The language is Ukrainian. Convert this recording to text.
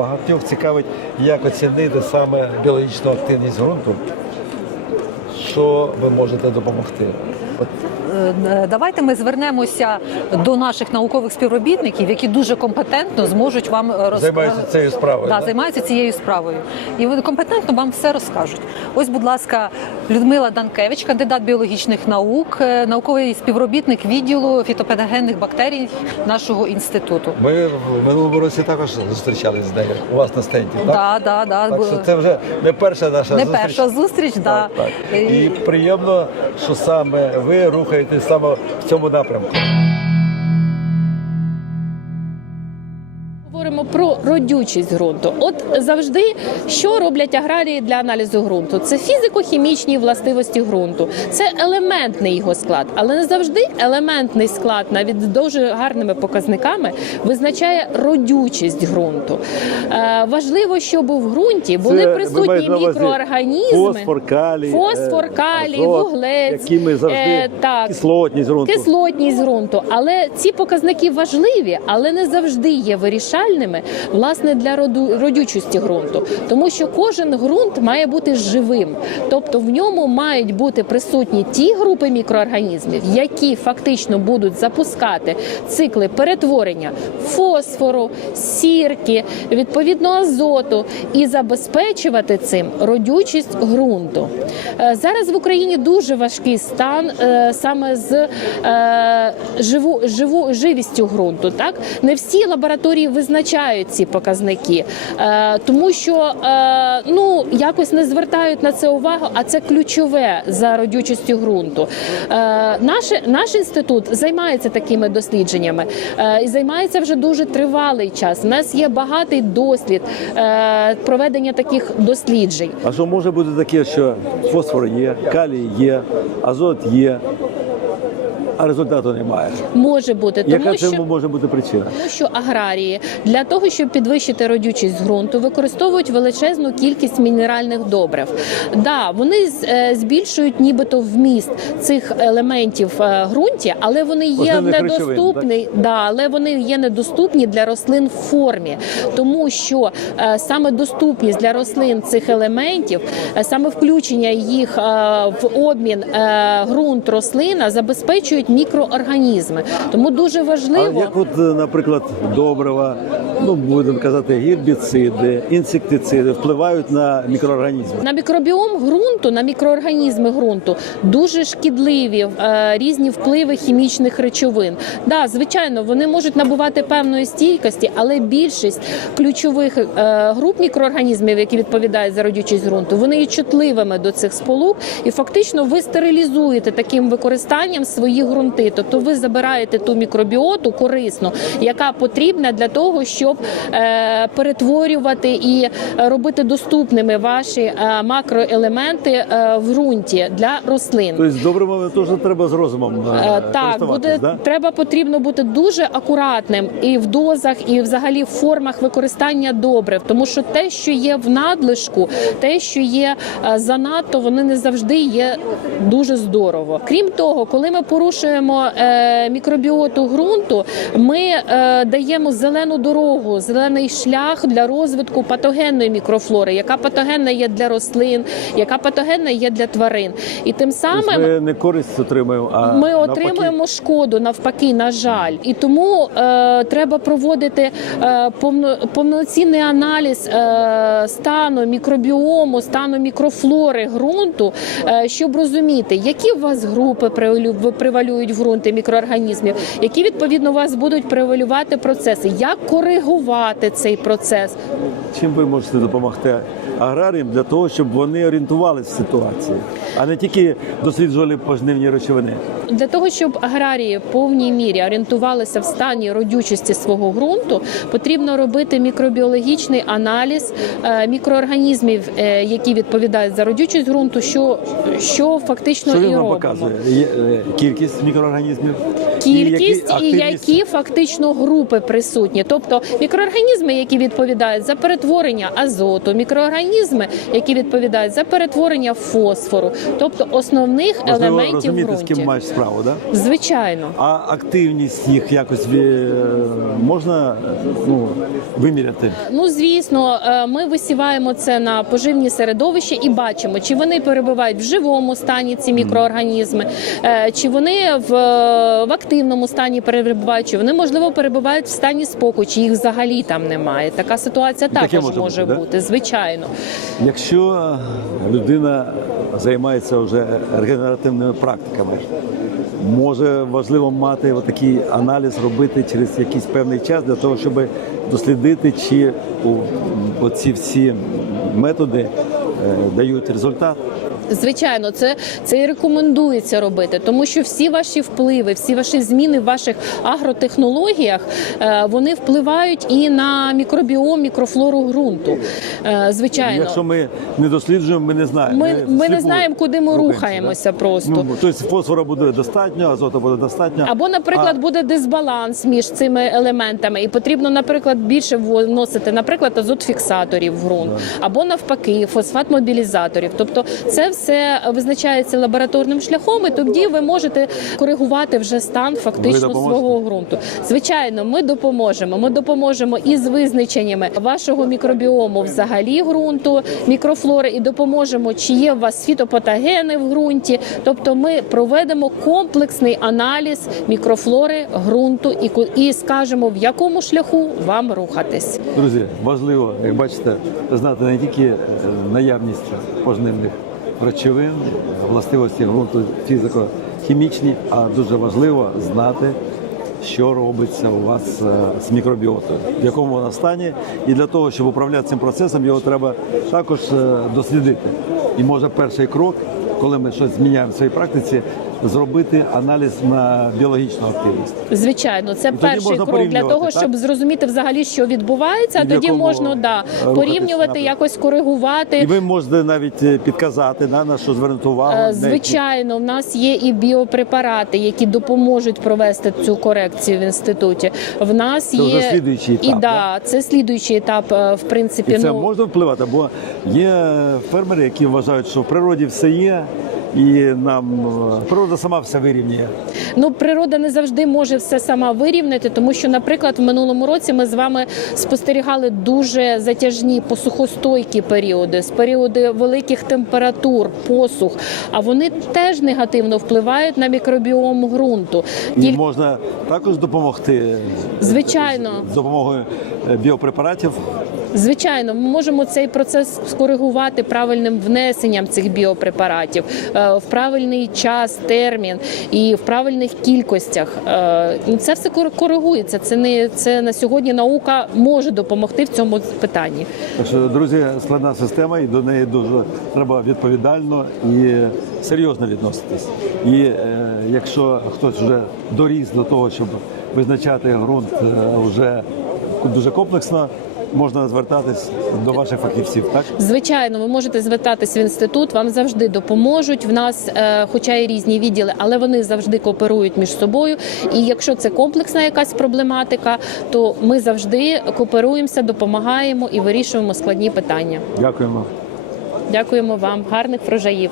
багатьох цікавить, як оцінити саме біологічну активність ґрунту. Що ви можете допомогти? От Давайте ми звернемося до наших наукових співробітників, які дуже компетентно зможуть вам розказати. Займаються цією справою, Да, да? займаються цією справою. І вони компетентно вам все розкажуть. Ось, будь ласка, Людмила Данкевич, кандидат біологічних наук, е, науковий співробітник відділу фітопатогенних бактерій нашого інституту. Ми в минулому році також зустрічалися з нею у вас на стенді, так? Да, да, да. Так що це вже не перша наша Не зустріч. перша зустріч, да. Так, так. І- І приємно, що саме ви рухаєтесь саме в цьому напрямку. Про родючість ґрунту. От завжди що роблять аграрії для аналізу ґрунту? Це фізико-хімічні властивості ґрунту, це елементний його склад, але не завжди елементний склад, навіть з дуже гарними показниками, визначає родючість ґрунту. Е, важливо, щоб у ґрунті були Це присутні мікроорганізми. Фосфор, калій, Фосфор, е, калій, азот, вуглець, які ми завжди е, так. кислотність ґрунту. Кислотність ґрунту, але ці показники важливі, але не завжди є вирішальними власне для роду родючості ґрунту, тому що кожен ґрунт має бути живим, тобто в ньому мають бути присутні ті групи мікроорганізмів, які фактично будуть запускати цикли перетворення фосфору, сірки, відповідно азоту і забезпечувати цим родючість ґрунту. Е, Зараз в Україні дуже важкий стан е, саме з е, живу, живу, живістю ґрунту. Так не всі лабораторії визначають ці показники, е, тому що е, ну якось не звертають на це увагу, а це ключове за родючістю ґрунту. Е, наш, наш інститут займається такими дослідженнями і займається вже дуже тривалий час. У нас є багатий досвід проведення таких досліджень. А що може бути таке, що фосфор є, калій є, азот є, а результату немає? Може бути, тому Яка що це може бути причина? Тому що аграрії для того, щоб підвищити родючість ґрунту, використовують величезну кількість мінеральних добрив. Да, вони е, збільшують нібито вміст цих елементів е, ґрунті, але вони є недоступні. Да, але вони є недоступні для рослин в формі, тому що е, саме доступність для рослин цих елементів, саме включення їх в обмін ґрунт рослина забезпечують мікроорганізми. Тому дуже А важливо. як от, е, наприклад, добрива, ну будемо казати, гербіциди, інсектициди впливають на мікроорганізми? На мікробіом ґрунту, на мікроорганізми ґрунту дуже шкідливі е, різні впливи хімічних речовин. Да, звичайно, вони можуть набувати певної стійкості, але більшість ключових е, груп мікроорганізмів, які відповідають за родючість ґрунту, вони є чутливими до цих сполук, і фактично ви стерилізуєте таким використанням свої ґрунти. Тобто ви забираєте ту мікробіоту корисну, яка потрібна для того, щоб е, перетворювати і робити доступними ваші е, макроелементи е, в ґрунті для рослин. Тобто з добривами теж треба з розумом Так, буде да? треба потрібно бути дуже акуратним і в дозах, і взагалі в формах використання добрив, тому що те, що є в надлишку, те, що є занадто, вони не завжди є дуже здорово. Крім того, коли ми порушуємо е, мікробіоту ґрунту, ми е, даємо зелену дорогу, зелений шлях для розвитку патогенної мікрофлори, яка патогенна є для рослин, яка патогенна є для тварин, і тим Тобто самим ми не користь отримуємо, а ми навпаки. отримуємо шкоду навпаки, на жаль, і тому е, треба проводити е, повно, повноцінний аналіз е, стану мікробіому, стану мікрофлори ґрунту, е, щоб розуміти, які у вас групи превалю- превалюють в ґрунті мікроорганізмів, які відповідно у вас будуть превалювати процеси, як коригувати цей процес. Чим ви можете допомогти аграріям для того, щоб вони орієнтувалися в ситуації, а не тільки досліджували пожнивні речовини? Для того щоб аграрії в повній мірі орієнтувалися в стані родючості свого ґрунту, потрібно робити мікробіологічний аналіз е, мікроорганізмів, е, які відповідають за родючість ґрунту, що, що фактично Що і робимо. показує? Е, Кількість мікроорганізмів, кількість і які, фактично групи присутні, тобто мікроорганізми, які відповідають за перетворення азоту, мікроорганізми, які відповідають за перетворення фосфору, тобто основних Можливо, елементів розуміти, з ким маєш справу, да? Звичайно. А активність їх якось е, можна ну, виміряти? Ну звісно, е, ми висіваємо це на поживні середовища і бачимо, чи вони перебувають в живому стані ці мікроорганізми, е, чи вони в, в активному стані перебувають, чи вони можливо перебувають в стані спокою, чи їх взагалі там немає. Така ситуація Таке також може може бути, бути, да? звичайно. Якщо людина займається вже регенеративними практиками, може важливо мати такий аналіз робити через якийсь певний час для того, щоб дослідити, чи оці всі методи е, дають результат. Звичайно, це, це і рекомендується робити, тому що всі ваші впливи, всі ваші зміни в ваших агротехнологіях е, вони впливають і на мікробіом, мікрофлору ґрунту. Е, Звичайно, Якщо ми не досліджуємо, ми не знаємо. Ми- ми не знаємо, куди ми рухаємося да? просто. Ну, тобто фосфора буде достатньо, азоту буде достатньо. Або, наприклад, буде дисбаланс між цими елементами, і потрібно, наприклад, більше вносити, наприклад, азот-фіксаторів в ґрунт, або навпаки, фосфат-мобілізаторів. Тобто, це все визначається лабораторним шляхом, і тоді ви можете коригувати вже стан фактично свого ґрунту. Звичайно, ми допоможемо. Ми допоможемо і з визначеннями вашого мікробіому взагалі ґрунту, мікрофлори, і допоможемо, чи є у вас фітопатогени в ґрунті. Тобто, ми проведемо комплексний аналіз мікрофлори ґрунту і і скажемо, в якому шляху вам рухатись. Друзі, важливо, як бачите, знати не тільки е, наявність пожнивних речовин, властивості ґрунту фізико-хімічні, а дуже важливо знати, що робиться у вас е, з мікробіотою, в якому вона стані. І для того, щоб управляти цим процесом, його треба також е, дослідити. І може перший крок, коли ми щось зміняємо в своїй практиці, зробити аналіз на біологічну активність. Звичайно, це перший крок для того, так? щоб зрозуміти взагалі, що відбувається. А тоді можна да порівнювати, якось коригувати. І ви можете навіть е, підказати на, на що звернути увагу. Е, Звичайно, в нас є і біопрепарати, які допоможуть провести цю корекцію в інституті. В нас Це є вже слідуючий етап, і да, це слідуючий етап. е, В принципі, І це ну можна впливати, бо є фермери, які вважають, що в природі все є, і нам е, природа сама все вирівнює. ну природа не завжди може все сама вирівняти, тому що, наприклад, в минулому році ми з вами спостерігали дуже затяжні посухостойкі періоди, з періоди великих температур, посух. А вони теж негативно впливають на мікробіом ґрунту. І Тільки можна також допомогти Звичайно. з допомогою е, біопрепаратів. Звичайно, ми можемо цей процес скоригувати правильним внесенням цих біопрепаратів е, в правильний час, термін і в правильних кількостях. Е, Це все коригується. Це не це на сьогодні наука може допомогти в цьому питанні. Друзі, складна система, і до неї дуже треба відповідально і серйозно відноситись. І е, якщо хтось вже доріс до того, щоб визначати ґрунт е, вже дуже комплексно, можна звертатись до ваших фахівців, так? Звичайно, ви можете звертатись в інститут, вам завжди допоможуть. В нас, е, хоча і різні відділи, але вони завжди кооперують між собою. І якщо це комплексна якась проблематика, то ми завжди кооперуємося, допомагаємо і вирішуємо складні питання. Дякуємо. Дякуємо вам, гарних врожаїв.